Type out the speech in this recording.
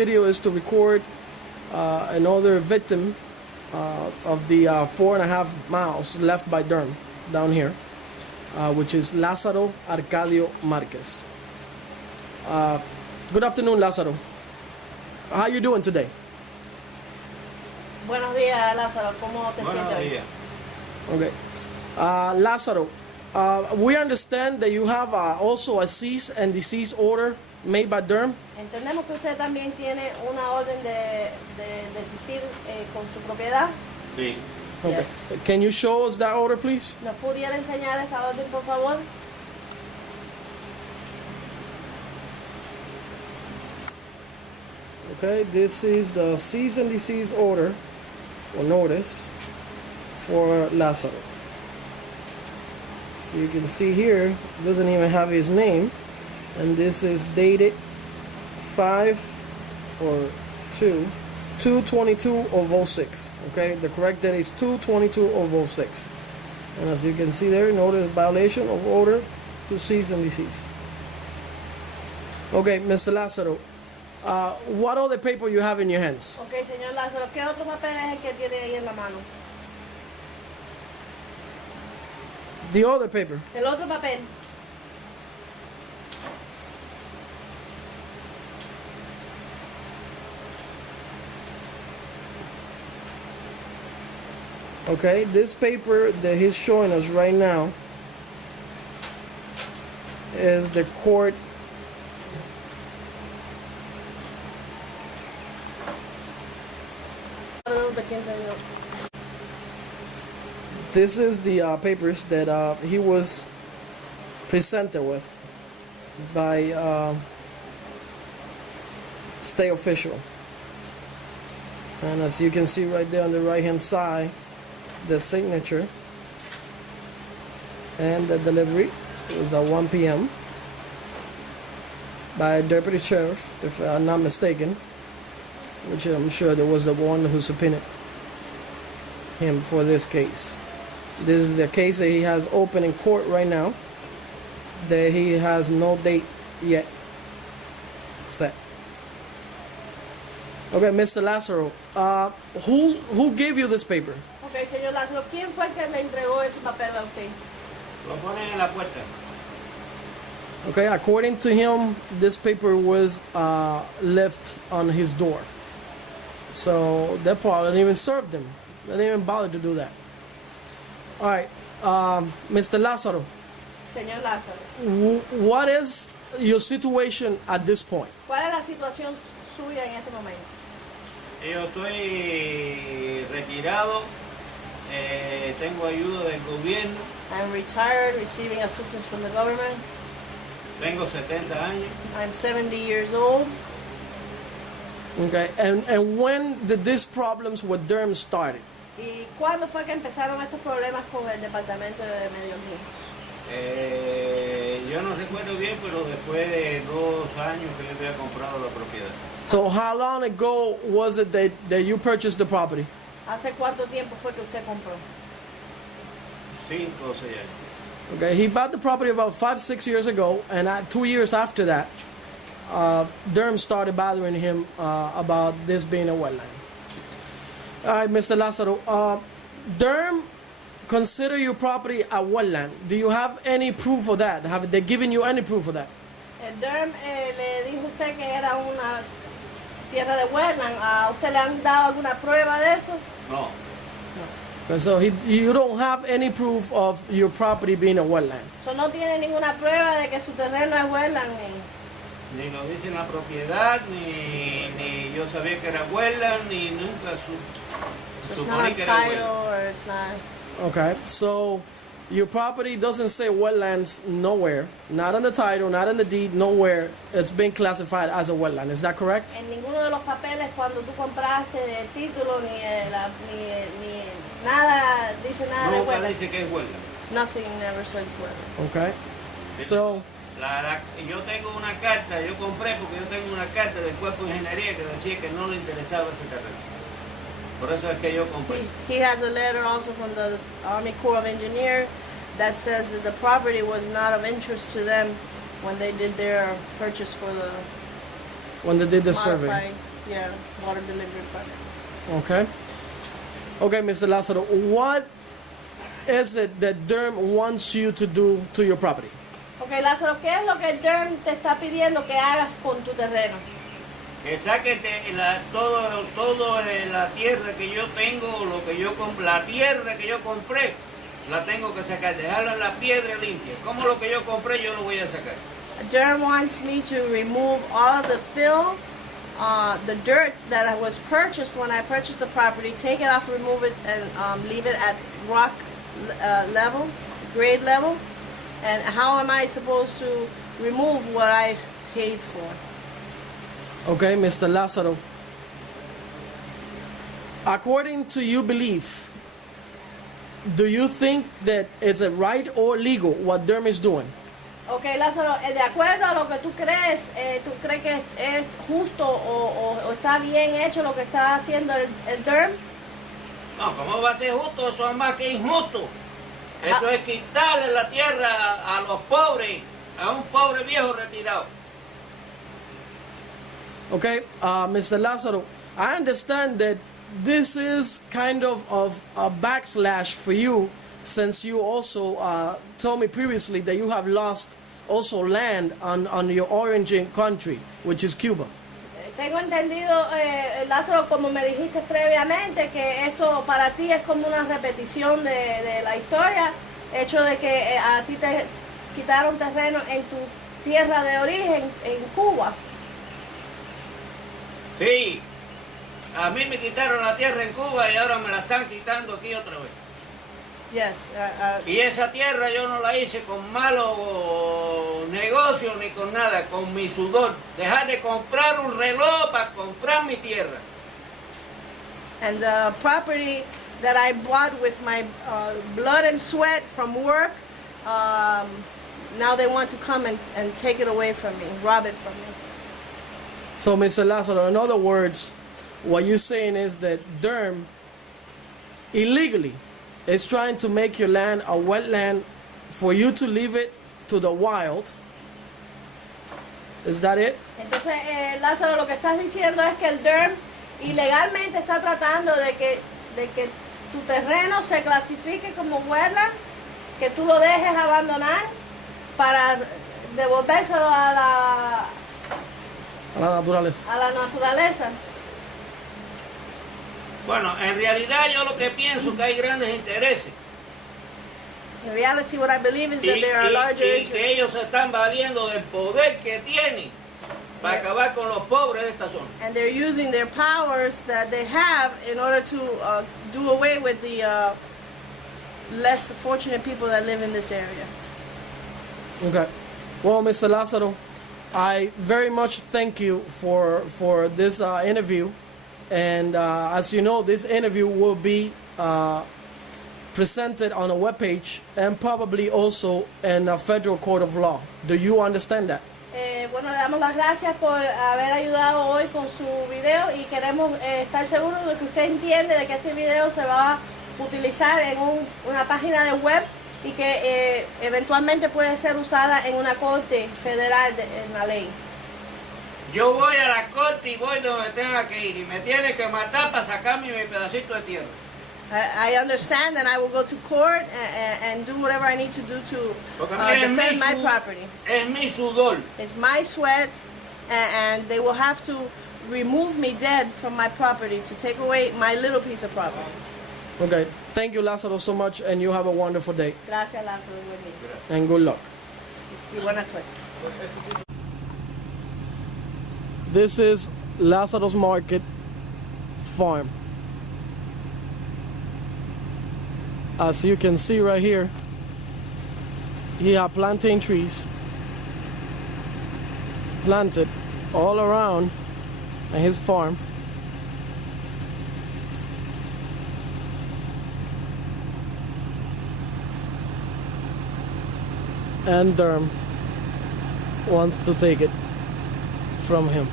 Video is to record another victim of the 4.5 miles left by DERM down here, which is Lazaro Marquez. Good afternoon, Lazaro. How are you doing today? Buenos días, Lázaro. ¿Cómo te sientes hoy? Okay. Lazaro, we understand that you have also a cease and desist order made by DERM. Entendemos que usted también tiene una orden de desistir con su propiedad. Sí. Okay. Yes. Can you show us that order, please? ¿Nos pudiera enseñar esa orden, por favor? Okay, this is the cease and desist order or notice for Lazaro. If you can see here, it doesn't even have his name, and this is dated 2/22 of 06. Okay, the correct date is 2/22 of 06. And as you can see there, notice violation of order to cease and desist. Okay, Mr. Lazaro, what other paper you have in your hands? Ok, señor Lázaro, ¿qué otro papel es el que tiene ahí en la mano? The other paper. El otro papel. Okay, this paper that he's showing us right now is the court. This is the papers that he was presented with by state official. And as you can see right there on the right hand side, the signature and the delivery was at 1 p.m. by Deputy Sheriff, if I'm not mistaken, which I'm sure there was the one who subpoenaed him for this case. This is the case that he has open in court right now, that he has no date yet set. Okay, Mr. Lazaro, who gave you this paper? Ok, señor Lázaro, ¿quién fue el que le entregó ese papel a usted? Lo ponen en la puerta. Okay, according to him, this paper was left on his door. So that part didn't even serve them. They didn't even bother to do that. All right, Mr. Lazaro. Señor Lázaro. What is your situation at this point? ¿Cuál es la situación suya en este momento? Yo estoy retirado, tengo ayuda del gobierno. I'm retired, receiving assistance from the government. Tengo 70 años. I'm 70 years old. Okay, and when did these problems with DERM started? ¿Y cuándo fue que empezaron estos problemas con el Departamento de Medio Ambiente? Yo no recuerdo bien, pero después de 2 años que yo había comprado la propiedad. So how long ago was it that you purchased the property? ¿Hace cuánto tiempo fue que usted compró? 5 o 6 años. Okay, he bought the property about 5-6 years ago, and 2 years after that, DERM started bothering him about this being a wetland. All right, Mr. Lazaro, DERM consider your property a wetland. Do you have any proof of that? Have they given you any proof of that? El DERM le dijo usted que era una tierra de wetland. ¿A usted le han dado alguna prueba de eso? No. Okay, so you don't have any proof of your property being a wetland. So no tiene ninguna prueba de que su terreno es wetland. Ni lo dice en la propiedad, ni yo sabía que era wetland, ni nunca It's suponí not a que era title wetland. or it's not. Okay, so your property doesn't say wetlands nowhere, not on the title, not on the deed, nowhere. It's been classified as a wetland. Is that correct? En ninguno de los papeles cuando tú compraste el título ni nada dice nada de Nunca wetland. dice que es wetland. Nothing never says wetland. Okay, so Yo tengo una carta, yo compré porque yo tengo una carta del cuerpo de ingeniería que decía que no le interesaba ese terreno. Por eso es que yo compré. He has a letter also from the Army Corps of Engineers that says that the property was not of interest to them when they did their purchase for when they did the survey. modifying, yeah, water delivery project. Okay. Okay, Mr. Lazaro, what is it that DERM wants you to do to your property? Ok, Lázaro, ¿qué es lo que el DERM te está pidiendo que hagas con tu terreno? Que saques todo la tierra que yo tengo, la tierra que yo compré, la tengo que sacar, dejarla en la piedra limpia. Como lo que yo compré, yo lo voy a sacar. DERM wants me to remove all of the fill, the dirt that was purchased when I purchased the property, take it off, remove it, and leave it at rock level, grade level. And how am I supposed to remove what I paid for? Okay, Mr. Lazaro, according to your belief, do you think that it's a right or legal what DERM is doing? Ok, Lázaro, de acuerdo a lo que tú crees que es justo o está bien hecho lo que está haciendo el DERM? No, ¿cómo va a ser justo? Eso es más que injusto. Eso es quitarle la tierra a los pobres, a un pobre viejo retirado. Okay, Mr. Lazaro, I understand that this is kind of a backslash for you, since you also told me previously that you have lost also land on your origin country, which is Cuba. Tengo entendido, Lázaro, como me dijiste previamente, que esto para ti es como una repetición de la historia, hecho de que a ti te quitaron terreno en tu tierra de origen, en Cuba. Sí, a mí me quitaron la tierra en Cuba y ahora me la están quitando aquí otra vez. Yes. Y esa tierra yo no la hice con malos negocios ni con nada, con mi sudor. Dejar de comprar un reloj para comprar mi tierra. And the property that I bought with my blood and sweat from work, now they want to come and take it away from me, rob it from me. So, Mr. Lazaro, in other words, what you're saying is that DERM illegally is trying to make your land a wetland for you to leave it to the wild. Is that it? Entonces, Lázaro, lo que estás diciendo es que el DERM ilegalmente está tratando de que tu terreno se clasifique como wetland, que tú lo dejes abandonar para devolvérselo a la naturaleza. Bueno, en realidad yo lo que pienso es que hay grandes intereses. In reality, what I believe is that there are larger y interests. que ellos se están valiendo del poder que tienen para acabar con los pobres de esta zona. And they're using their powers that they have in order to do away with the less fortunate people that live in this area. Okay. Well, Mr. Lazaro, I very much thank you for this interview. And as you know, this interview will be presented on a webpage and probably also in a federal court of law. Do you understand that? Bueno, le damos las gracias por haber ayudado hoy con su video y queremos estar seguros de que usted entiende de que este video se va a utilizar en una página de web y que eventualmente puede ser usada en una corte federal en la ley. Yo voy a la corte y voy donde tenga que ir y me tiene que matar para sacarme mi pedacito de tierra. I understand, and I will go to court and do whatever I need to do to defend my property. Es mi sudor. It's my sweat, and they will have to remove me dead from my property to take away my little piece of property. Okay. Thank you, Lazaro, so much, and you have a wonderful day. Gracias, Lázaro. Buen día. And good luck. Y buena suerte. This is Lazaro's Market farm. As you can see right here, he has plantain trees planted all around in his farm. And DERM wants to take it from him.